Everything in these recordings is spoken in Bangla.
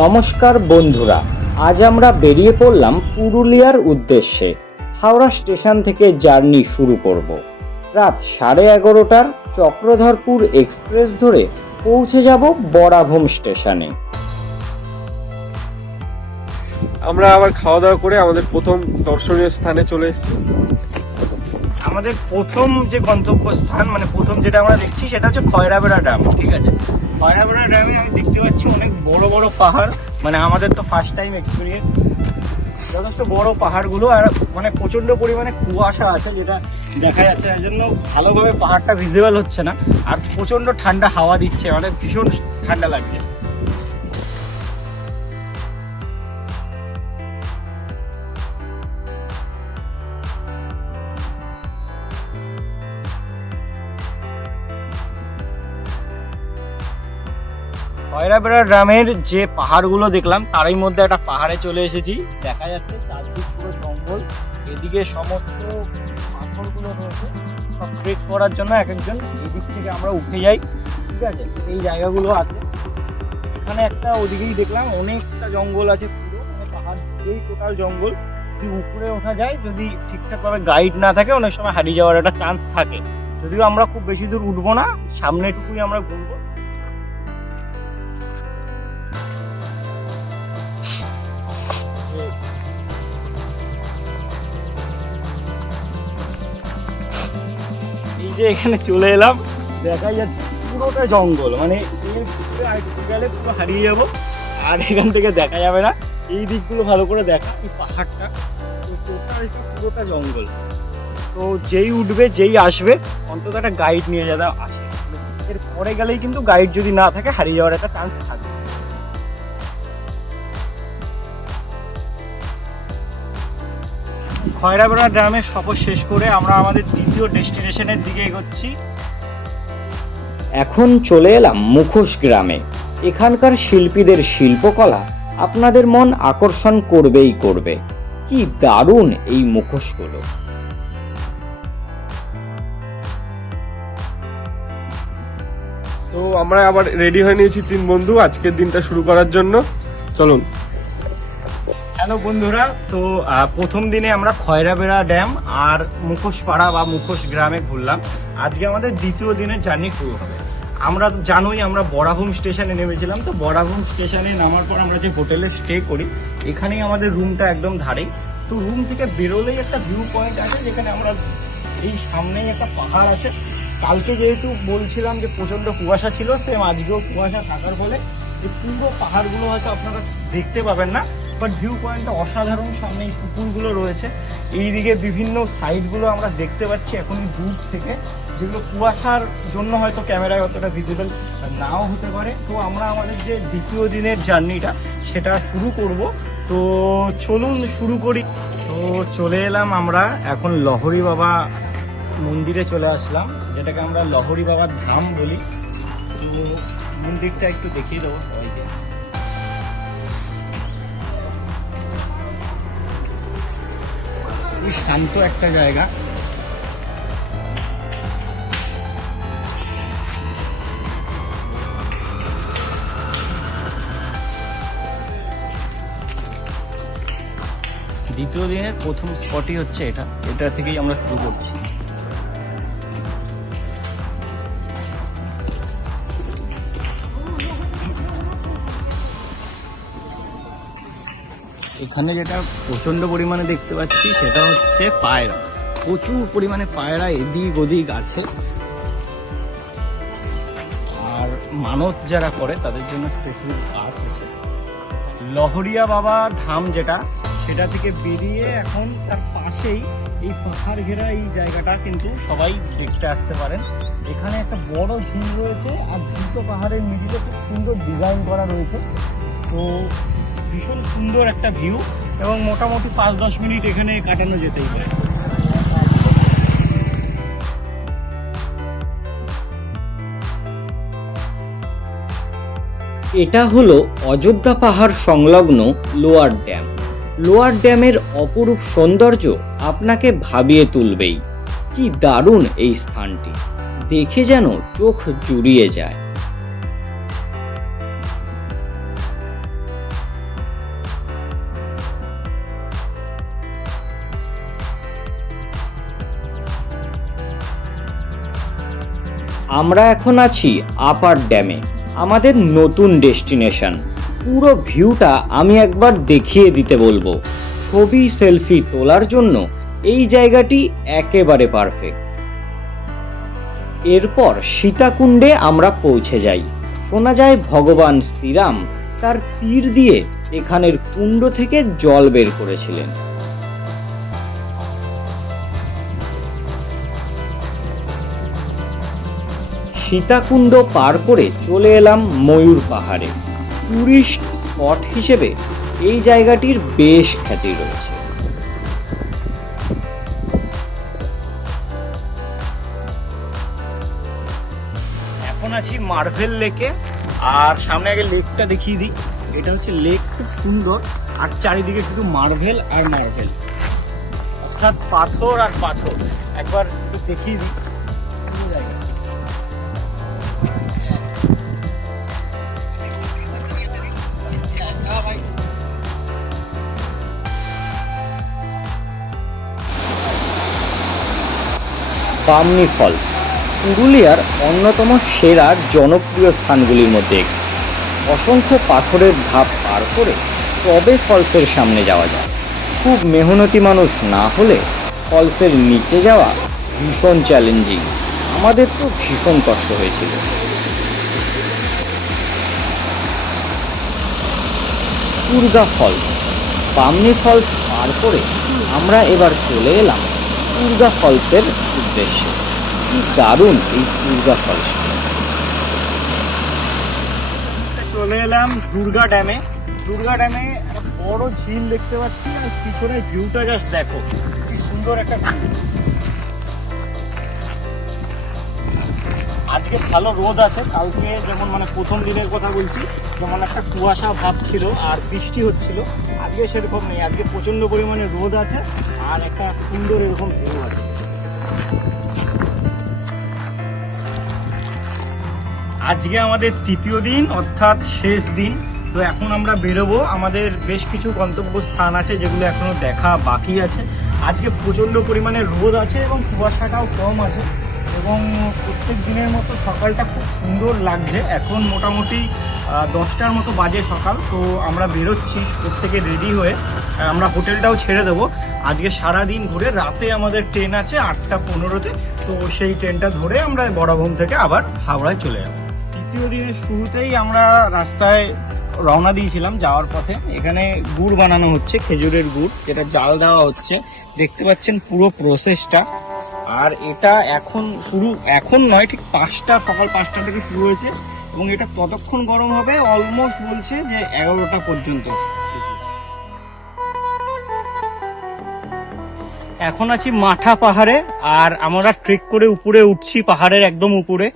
নমস্কার বন্ধুরা, আজ আমরা বেরিয়ে পড়লাম পুরুলিয়ার উদ্দেশ্যে। হাওড়া স্টেশন থেকে জার্নি শুরু করব। রাত 11:30টার চক্রধরপুর এক্সপ্রেস ধরে পৌঁছে যাব বরাভূম স্টেশনে। আমরা আবার খাওয়া দাওয়া করে আমাদের প্রথম দর্শনীয় স্থানে চলে এসেছি। আমাদের প্রথম যে গন্তব্য স্থান, মানে প্রথম যেটা আমরা দেখছি সেটা হচ্ছে খয়রাবেড়া ড্যাম। ঠিক আছে, খয়রাবেড়া ড্যামে আমি দেখতে পাচ্ছি অনেক বড় বড় পাহাড়, মানে আমাদের তো ফার্স্ট টাইম এক্সপিরিয়েন্স। যথেষ্ট বড় পাহাড়গুলো, আর মানে প্রচন্ড পরিমাণে কুয়াশা আছে যেটা দেখা যাচ্ছে, এর জন্য ভালোভাবে পাহাড়টা ভিজিবল হচ্ছে না। আর প্রচন্ড ঠান্ডা হাওয়া দিচ্ছে, মানে ভীষণ ঠান্ডা লাগছে। খয়রাবেড়া গ্রামের যে পাহাড়গুলো দেখলাম তারই মধ্যে একটা পাহাড়ে চলে এসেছি। দেখা যাচ্ছে চারদিক পুরো জঙ্গল, এদিকে সমস্ত পাথরগুলো রয়েছে। সব ট্রেক করার জন্য এক একজন এদিক থেকে আমরা উঠে যাই। ঠিক আছে, এই জায়গাগুলো আছে এখানে একটা, ওদিকেই দেখলাম অনেকটা জঙ্গল আছে, পুরো মানে পাহাড় এই টোটাল জঙ্গল। যদি উপরে ওঠা যায়, যদি ঠিকঠাকভাবে গাইড না থাকে, অনেক সময় হারিয়ে যাওয়ার একটা চান্স থাকে। যদিও আমরা খুব বেশি দূর উঠবো না, সামনেটুকুই আমরা ঘুরবো। এই যে এখানে চলে এলাম, দেখা যাচ্ছে পুরোটা জঙ্গল, মানে এর ভিতরে আরেকটু গেলে পুরো হারিয়ে যাবো, আর এখান থেকে দেখা যাবে না। এই দিকগুলো ভালো করে দেখা, এই পাহাড়টা পুরোটা জঙ্গল। তো যেই উঠবে যেই আসবে অন্তত একটা গাইড নিয়ে যাওয়া আসে, এর পরে গেলেই কিন্তু গাইড যদি না থাকে হারিয়ে যাওয়ার একটা চান্স থাকে। খয়রাবেড়া ড্যামের সফর শেষ করে আমরা আমাদের দ্বিতীয় ডেস্টিনেশনের দিকে এগোচ্ছি। এখন চলে এলাম মুখোশ গ্রামে। এখানকার শিল্পীদের শিল্পকলা আপনাদের মন আকর্ষণ করবেই করবে। কি দারুণ এই মুখোশগুলো! তো আমরা আবার রেডি হয়ে নিয়েছি তিন বন্ধু আজকের দিনটা শুরু করার জন্য। চলুন। হ্যালো বন্ধুরা, তো প্রথম দিনে আমরা খয়রাবেড়া ড্যাম আর মুখোশপাড়া বা মুখোশ গ্রামে ঘুরলাম। আজকে আমাদের দ্বিতীয় দিনের জার্নি শুরু হবে। আমরা জানোই আমরা বরাভূম স্টেশনে নেমেছিলাম। তো বরাভূম স্টেশনে নামার পর আমরা যে হোটেলে স্টে করি, এখানেই আমাদের রুমটা একদম ধারেই। তো রুম থেকে বেরোলেই একটা ভিউ পয়েন্ট আছে, যেখানে আমরা এই সামনেই একটা পাহাড় আছে। কালকে যেহেতু বলছিলাম যে প্রচন্ড কুয়াশা ছিল, সেম আজকেও কুয়াশা থাকার ফলে এই পুরো পাহাড়গুলো হয়তো আপনারা দেখতে পাবেন না, বাট ভিউ পয়েন্টটা অসাধারণ। সামনে এই পুকুরগুলো রয়েছে, এইদিকে বিভিন্ন সাইডগুলো আমরা দেখতে পাচ্ছি এখনই দূর থেকে, যেগুলো কুয়াশার জন্য হয়তো ক্যামেরায় অতটা ভিজিবল নাও হতে পারে। তো আমরা আমাদের যে দ্বিতীয় দিনের জার্নিটা সেটা শুরু করব। তো চলুন শুরু করি। তো চলে এলাম আমরা এখন লহরী বাবা মন্দিরে চলে আসলাম, যেটাকে আমরা লহরী বাবার ধাম বলি। তো মন্দিরটা একটু দেখিয়ে দেবো সবাইকে। খুবই শান্ত একটা জায়গা। দ্বিতীয় দিনের প্রথম স্পটই হচ্ছে এটা থেকেই আমরা শুরু করছি। এখানে যেটা প্রচন্ড পরিমাণে দেখতে পাচ্ছি সেটা হচ্ছে পায়রা। প্রচুর পরিমাণে পায়রা এদিক ওদিক আছে, আর মানত যারা করে তাদের জন্য স্পেশাল গাছ আছে। লহরিয়া বাবা ধাম যেটা, সেটা থেকে বেরিয়ে এখন তার পাশেই এই পাহাড় ঘেরা এই জায়গাটা কিন্তু সবাই দেখতে আসতে পারেন। এখানে একটা বড় ঝিল রয়েছে, আর দুটো পাহাড়ের মিডিলে খুব সুন্দর ডিজাইন করা রয়েছে। তো ভীষণ সুন্দর একটা ভিউ, এবং মোটামুটি 5-10 মিনিট এখানে কাটানো যেতেই পারে। এটা হলো অযোধ্যা পাহাড় সংলগ্ন লোয়ার ড্যাম। লোয়ার ড্যামের অপরূপ সৌন্দর্য আপনাকে ভাবিয়ে তুলবেই। কি দারুণ এই স্থানটি, দেখে যেন চোখ জুড়িয়ে যায়। আমরা এখন আছি আপার ড্যামে, আমাদের নতুন ডেস্টিনেশন। পুরো ভিউটা আমি একবার দেখিয়ে দিতে বলবো। ছবি সেলফি তোলার জন্য এই জায়গাটি একেবারে পারফেক্ট। এরপর সীতাকুণ্ডে আমরা পৌঁছে যাই। শোনা যায় ভগবান শ্রীরাম তার তীর দিয়ে এখানের কুণ্ড থেকে জল বের করেছিলেন। সীতাকুণ্ড পার করে চলে এলাম ময়ূর পাহাড়ে। টুরিস্ট স্পট হিসেবে এই জায়গাটির বেশ খ্যাতি রয়েছে। এখন আছি মার্ভেল লেকে, আর সামনে আগে লেকটা দেখিয়ে দিই। এটা হচ্ছে লেক, খুব সুন্দর, আর চারিদিকে শুধু মার্ভেল আর মার্ভেল, অর্থাৎ পাথর আর পাথর। একবার একটু দেখিয়ে দিই পুরো জায়গা। বামনি ফলস পুরুলিয়ার অন্যতম সেরা জনপ্রিয় স্থানগুলির মধ্যে একটি। অসংখ্য পাথরের ধাপ পার করে তবে ফলসের সামনে যাওয়া যায়। খুব মেহনতি মানুষ না হলে ফলসের নিচে যাওয়া ভীষণ চ্যালেঞ্জিং। আমাদের তো ভীষণ কষ্ট হয়েছিল। টুরগা ফলস, বামনি ফলস পার করে আমরা এবার চলে এলাম টুরগা ফলসের উদ্দেশ্যে। কি দারুণ এই টুরগা ফলস! চলে এলাম দুর্গা ড্যামে। দুর্গা ড্যামে একটা বড় ঝিল দেখতে পাচ্ছি, আর পিছনে ভিউটা জাস্ট দেখো, কি সুন্দর একটা ভিউ। আজকে ভালো রোদ আছে, কালকে যেমন মানে প্রথম দিনের কথা বলছি, যেমন একটা কুয়াশা ভাব ছিল আর বৃষ্টি হচ্ছিল, আজকে সেরকম নেই। আজকে প্রচন্ড পরিমাণে রোদ আছে আর একটা সুন্দর এরকম ভিউ আছে। আজকে আমাদের তৃতীয় দিন, অর্থাৎ শেষ দিন। তো এখন আমরা বেরোবো। আমাদের বেশ কিছু গন্তব্য স্থান আছে যেগুলো এখনো দেখা বাকি আছে। আজকে প্রচণ্ড পরিমাণে রোদ আছে এবং কুয়াশাটাও কম আছে, এবং প্রত্যেক দিনের মতো সকালটা খুব সুন্দর লাগছে। এখন মোটামুটি 10টার মতো বাজে সকাল। তো আমরা বেরোচ্ছি প্রত্যেকে রেডি হয়ে। আমরা হোটেলটাও ছেড়ে দেবো। আজকে সারাদিন ঘুরে রাতে আমাদের ট্রেন আছে 8টা 15-তে। তো সেই ট্রেনটা ধরে আমরা বড়াভূম থেকে আবার হাওড়ায় চলে যাবো। তৃতীয় দিনের শুরুতেই আমরা রাস্তায় রওনা দিয়েছিলাম যাওয়ার পথে। এখানে গুড় বানানো হচ্ছে, খেজুরের গুড়, যেটা জাল দেওয়া হচ্ছে। দেখতে পাচ্ছেন পুরো প্রসেসটা। আর এটা এখন নয়, ঠিক সকাল 5টা থেকে শুরু হয়েছে, এবং এটা ততক্ষণ গরম হবে অলমোস্ট বলছে যে 11টা পর্যন্ত। এখন আছি মাঠা পাহাড়ে, আর আমরা ট্রেক করে উপরে উঠছি, পাহাড়ের একদম উপরে।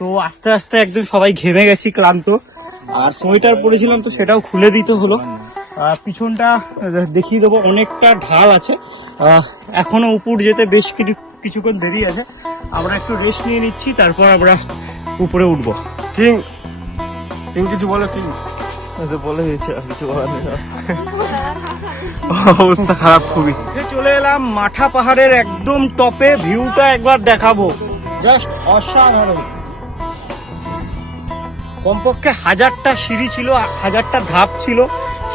তো আস্তে আস্তে একদম সবাই ঘেমে গেছি, ক্লান্ত, আর সোয়েটার পরেছিলাম তো সেটাও খুলে দিতে হলো। পিছনটা দেখিয়ে দেবো, অনেকটা ঢাল আছে, এখনো উপর যেতে বেশ কিছুক্ষণ দেরি আছে। আমরা একটু রেস্ট নিয়ে নিচ্ছি, তারপর আমরা উপরে উঠবো। কিং কিছু বলো। কিং বলে দিয়েছে, কিছু বলার নেই। অবস্থা খারাপ খুবই। চলে এলাম মাঠা পাহাড়ের একদম টপে। ভিউটা একবার দেখাবো, জাস্ট অসাধারণ। কমপক্ষে 1000টা সিঁড়ি ছিল, 1000টা ধাপ ছিল।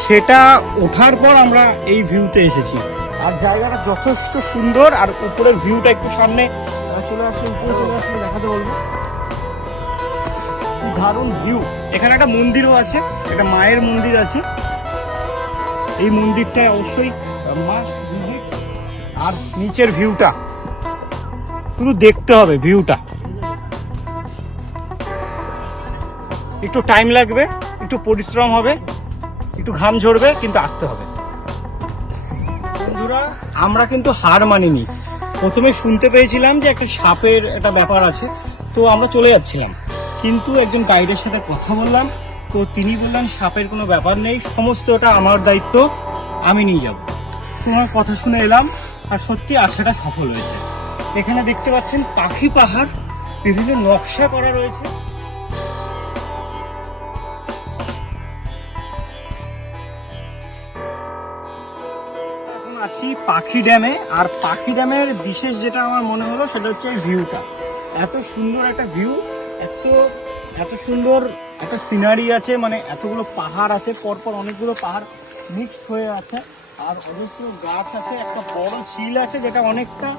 সেটা ওঠার পর আমরা এই ভিউতে এসেছি, আর জায়গাটা যথেষ্ট সুন্দর। আর উপরের ভিউটা একটু সামনে চলে আসলে, উপরে চলে আসলে দেখাতে বলবো। দারুণ ভিউ। এখানে একটা মন্দিরও আছে, একটা মায়ের মন্দির আছে। এই মন্দিরটা অবশ্যই মাস্ট ভিজিট। আর নিচের ভিউটা শুধু দেখতে হবে। ভিউটা একটু টাইম লাগবে, একটু পরিশ্রম হবে, একটু ঘাম ঝরবে, কিন্তু আসতে হবে। বন্ধুরা, আমরা কিন্তু হার মানিনি। প্রথমে শুনতে পেয়েছিলাম যে একটা সাপের একটা ব্যাপার আছে, তো আমরা চলে যাচ্ছিলাম। কিন্তু একজন গাইডের সাথে কথা বললাম, তো তিনি বললেন সাপের কোনো ব্যাপার নেই, সমস্ত ওটা আমার দায়িত্ব, আমি নিয়ে যাব। তোমার কথা শুনে এলাম, আর সত্যি আশাটা সফল হয়েছে। এখানে দেখতে পাচ্ছেন পাখি পাহাড়, বিভিন্ন নকশা করা রয়েছে। আছি পাখি ড্যামে, আর পাখি ড্যামের বিশেষ যেটা আমার মনে হলো সেটা হচ্ছে ভিউটা। এত সুন্দর একটা ভিউ, এত সুন্দর একটা সিনারি আছে, মানে এতগুলো পাহাড় আছে, পরপর অনেকগুলো পাহাড় মিক্সড হয়ে আছে, আর অবশ্য গাছ আছে, একটা বড় ঝিল আছে যেটা অনেকটা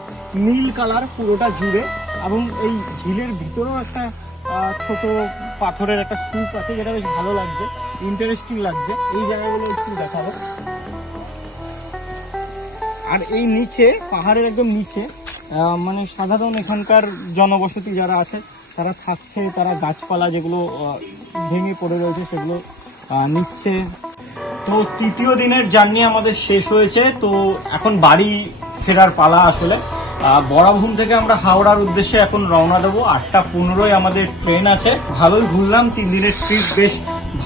নীল কালার পুরোটা জুড়ে, এবং এই ঝিলের ভিতরেও একটা ছোট পাথরের একটা স্তূপ আছে যেটা বেশ ভালো লাগছে, ইন্টারেস্টিং লাগছে। এই জায়গাগুলো একটু দেখাবো। আর এই নিচে, পাহাড়ের একদম নিচে, মানে সাধারণ এখানকার জনবসতি যারা আছে তারা থাকছে, তারা গাছপালা যেগুলো ভেঙে পড়ে রয়েছে সেগুলো নিচ্ছে। তো তৃতীয় দিনের জার্নি আমাদের শেষ হয়েছে, তো এখন বাড়ি ফেরার পালা আসলে। বরাভূম থেকে আমরা হাওড়ার উদ্দেশ্যে এখন রওনা দেবো। 8:15 আমাদের ট্রেন আছে। ভালোই ঘুরলাম, 3 দিনের ট্রিপ বেশ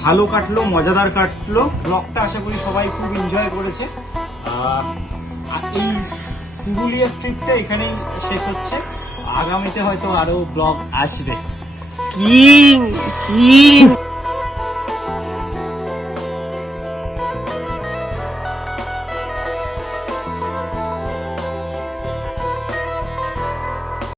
ভালো কাটলো, মজাদার কাটলো। ব্লগটা আশা করি সবাই খুব এনজয় করেছে। আর এই পুরুলিয়ার ট্রিপটা এখানেই শেষ হচ্ছে। আগামীতে হয়তো আরো ব্লগ আসবে। কি